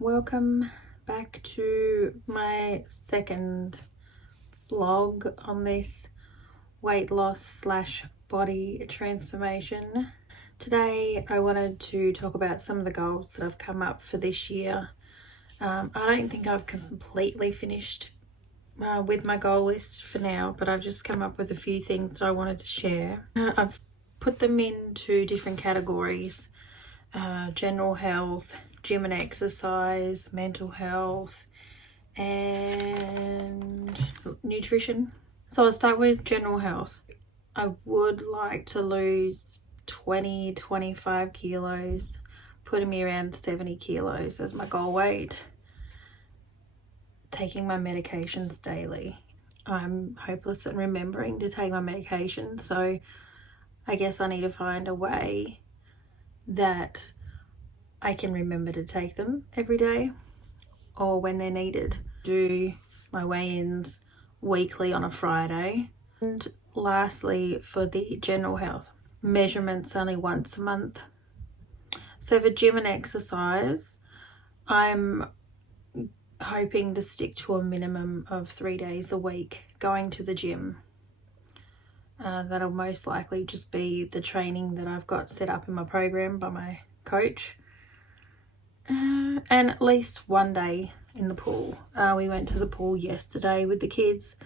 welcome back to my second vlog on this weight loss slash body transformation. Today I wanted to talk about some of the goals that I've come up for this year. I don't think I've completely finished with my goal list for now, but I've just come up with a few things that I wanted to share. I've put them into different categories: general health, gym and exercise, mental health, and nutrition. So I'll start with general health. I would like to lose 20-25 kilos, putting me around 70 kilos as my goal weight. Taking my medications daily. I'm hopeless at remembering to take my medication, so I guess I need to find a way that I can remember to take them every day or when they're needed. Do my weigh-ins weekly on a Friday. And lastly, for the general health, measurements only once a month. So for gym and exercise, I'm hoping to stick to a minimum of 3 days a week going to the gym. That'll most likely just be the training that I've got set up in my program by my coach. And at least one day in the pool. We went to the pool yesterday with the kids,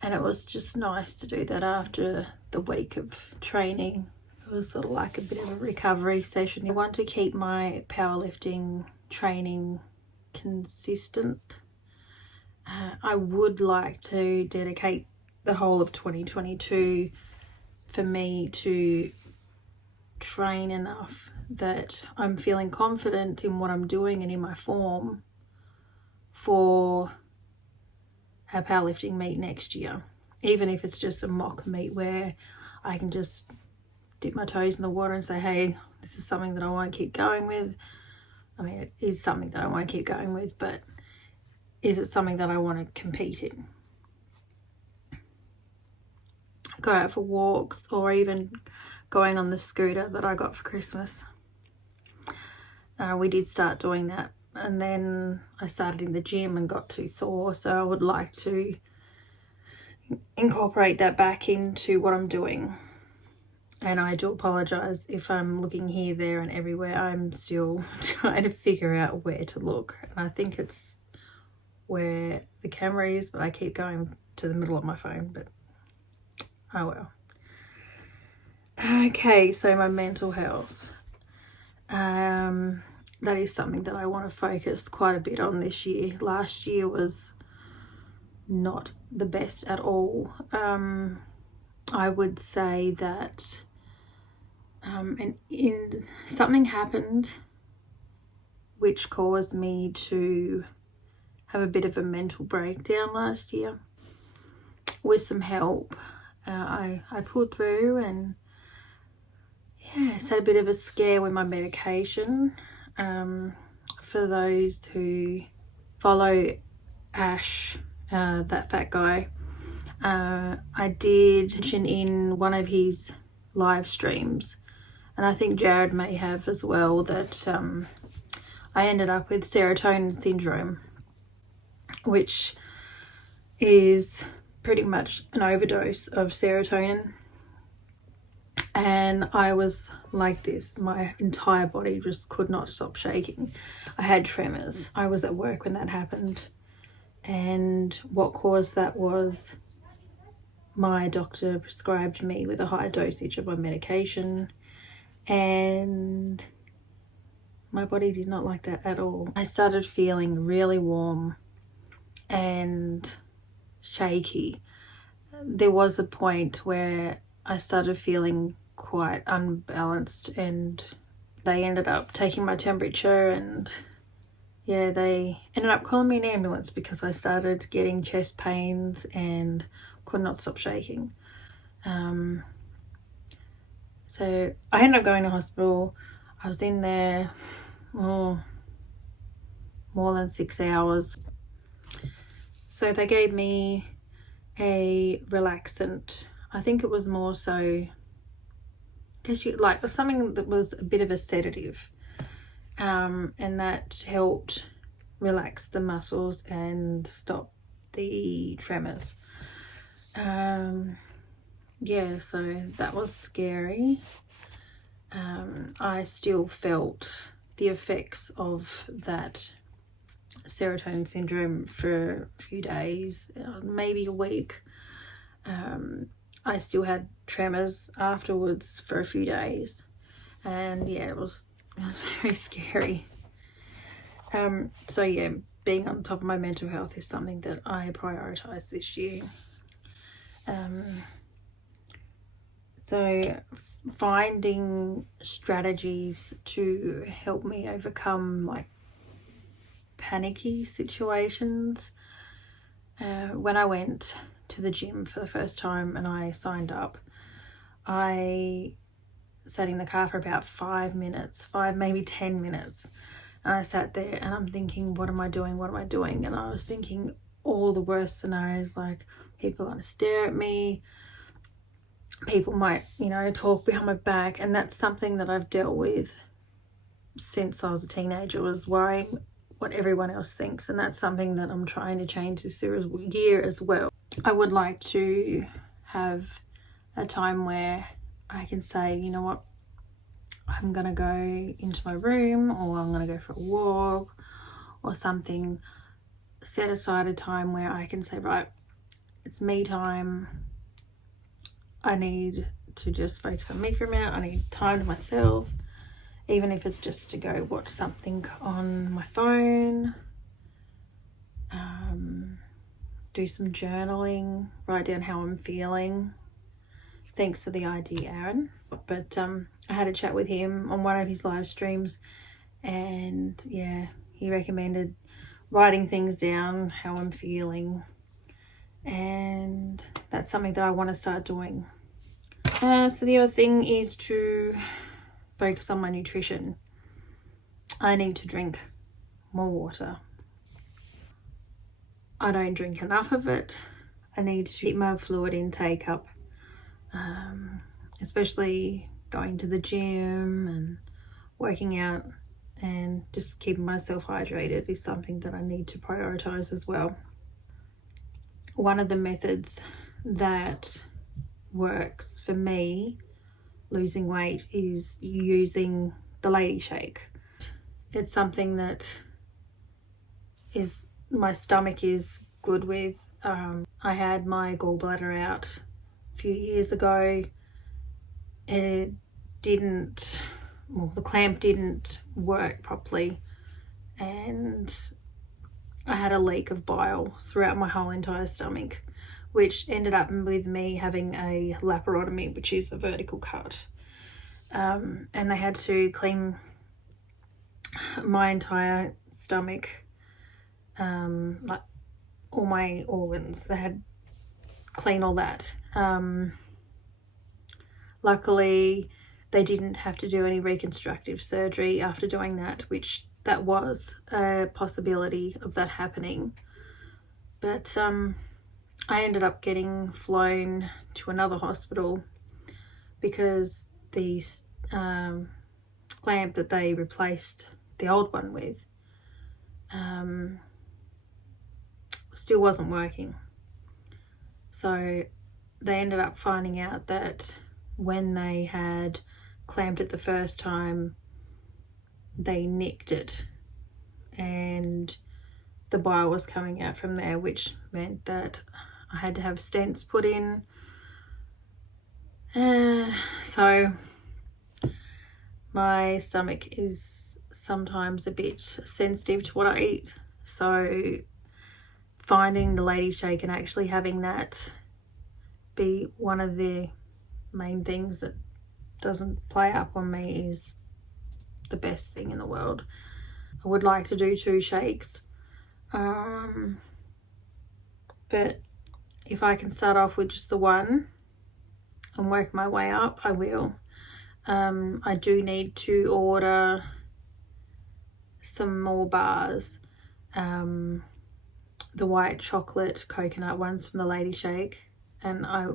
and it was just nice to do that after the week of training. It was sort of like a bit of a recovery session. I want to keep my powerlifting training consistent. I would like to dedicate the whole of 2022 for me to train enough that I'm feeling confident in what I'm doing and in my form for our powerlifting meet next year, even if it's just a mock meet where I can just dip my toes in the water and say, hey, this is something that I want to keep going with. I mean, it is something that I want to keep going with, but is it something that I want to compete in? Go out for walks, or even going on the scooter that I got for Christmas. We did start doing that, and then I started in the gym and got too sore, so I would like to incorporate that back into what I'm doing. And I do apologize if I'm looking here, there and everywhere. I'm still trying to figure out where to look, and I think it's where the camera is, but I keep going to the middle of my phone, but oh well. Okay, so my mental health. That is something that I want to focus quite a bit on this year. Last year was not the best at all. I would say that something happened which caused me to have a bit of a mental breakdown last year. With some help, I pulled through, and yes, had a bit of a scare with my medication. For those who follow Ash, that fat guy, I did mention in one of his live streams, and I think Jared may have as well, that I ended up with serotonin syndrome, which is pretty much an overdose of serotonin. And I was like this. My entire body just could not stop shaking. I had tremors. I was at work when that happened. And what caused that was my doctor prescribed me with a high dosage of my medication. And my body did not like that at all. I started feeling really warm and shaky. There was a point where I started feeling quite unbalanced, and they ended up taking my temperature, and yeah, they ended up calling me an ambulance because I started getting chest pains and could not stop shaking. So I ended up going to hospital. I was in there more than 6 hours. So they gave me a relaxant. I think it was more so, because like something that was a bit of a sedative, and that helped relax the muscles and stop the tremors. Yeah, so that was scary. I still felt the effects of that serotonin syndrome for a few days, maybe a week. I still had tremors afterwards for a few days, and yeah, it was very scary. So yeah, being on top of my mental health is something that I prioritize this year. So finding strategies to help me overcome like panicky situations. When I went to the gym for the first time and I signed up, I sat in the car for about 5 minutes, maybe 10 minutes. And I sat there and I'm thinking, what am I doing? What am I doing? And I was thinking all the worst scenarios, like people are going to stare at me. People might, talk behind my back. And that's something that I've dealt with since I was a teenager, was worrying what everyone else thinks. And that's something that I'm trying to change this year as well. I would like to have a time where I can say, you know what, I'm going to go into my room, or I'm going to go for a walk or something. Set aside a time where I can say, right, it's me time. I need to just focus on me for a minute. I need time to myself, even if it's just to go watch something on my phone, do some journaling, write down how I'm feeling. Thanks for the idea, Aaron. But I had a chat with him on one of his live streams, and yeah, he recommended writing things down, how I'm feeling, and that's something that I want to start doing. So the other thing is to focus on my nutrition. I need to drink more water. I don't drink enough of it. I need to keep my fluid intake up, especially going to the gym and working out, and just keeping myself hydrated is something that I need to prioritize as well. One of the methods that works for me losing weight is using the lady shake. It's something that my stomach is good with. I had my gallbladder out a few years ago. The clamp didn't work properly, and I had a leak of bile throughout my whole entire stomach, which ended up with me having a laparotomy, which is a vertical cut. And they had to clean my entire stomach, like all my organs. They had clean all that. Luckily, they didn't have to do any reconstructive surgery after doing that, which that was a possibility of that happening. But I ended up getting flown to another hospital because the clamp that they replaced the old one with still wasn't working. So they ended up finding out that when they had clamped it the first time, they nicked it, and the bile was coming out from there, which meant that I had to have stents put in. So my stomach is sometimes a bit sensitive to what I eat. So finding the lady shake and actually having that be one of the main things that doesn't play up on me is the best thing in the world. I would like to do 2 shakes, but if I can start off with just the one and work my way up, I will. I do need to order some more bars, the white chocolate coconut ones from the Lady Shake, and I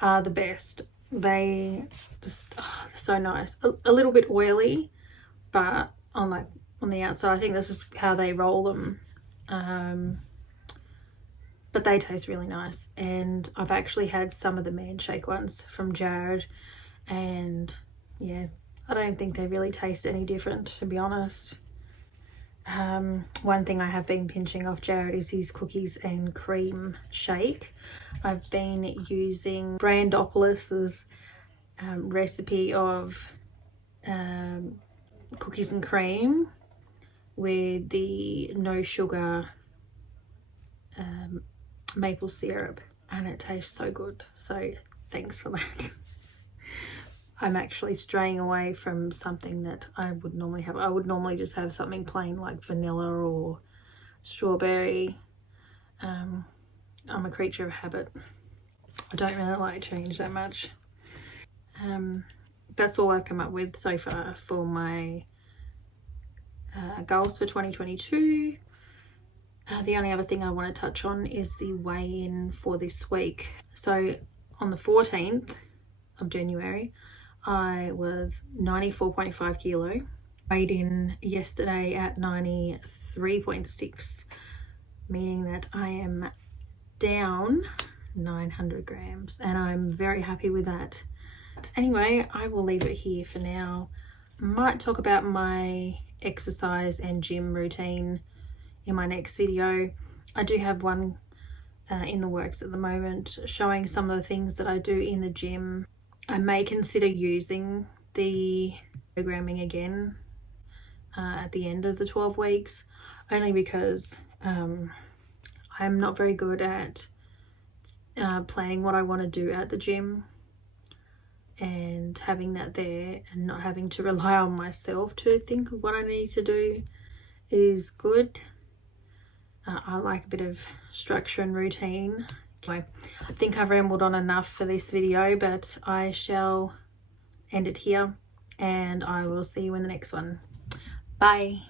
are the best. They just they're so nice. A little bit oily, but on like on the outside. I think this is how they roll them. But they taste really nice, and I've actually had some of the man shake ones from Jared, and yeah, I don't think they really taste any different, to be honest. One thing I have been pinching off Jared is his cookies and cream shake. I've been using Brandopolis's recipe of cookies and cream with the no sugar maple syrup, and it tastes so good, so thanks for that. I'm actually straying away from something that I would normally have. I would normally just have something plain like vanilla or strawberry. I'm a creature of habit. I don't really like change that much. That's all I've come up with so far for my goals for 2022. The only other thing I want to touch on is the weigh-in for this week. So on the 14th of January, I was 94.5 kilo. Weighed in yesterday at 93.6, meaning that I am down 900 grams, and I'm very happy with that. But anyway, I will leave it here for now. Might talk about my exercise and gym routine in my next video. I do have one in the works at the moment showing some of the things that I do in the gym. I may consider using the programming again at the end of the 12 weeks, only because I'm not very good at planning what I want to do at the gym, and having that there and not having to rely on myself to think of what I need to do is good. I like a bit of structure and routine. Okay, I think I've rambled on enough for this video, but I shall end it here, and I will see you in the next one. Bye.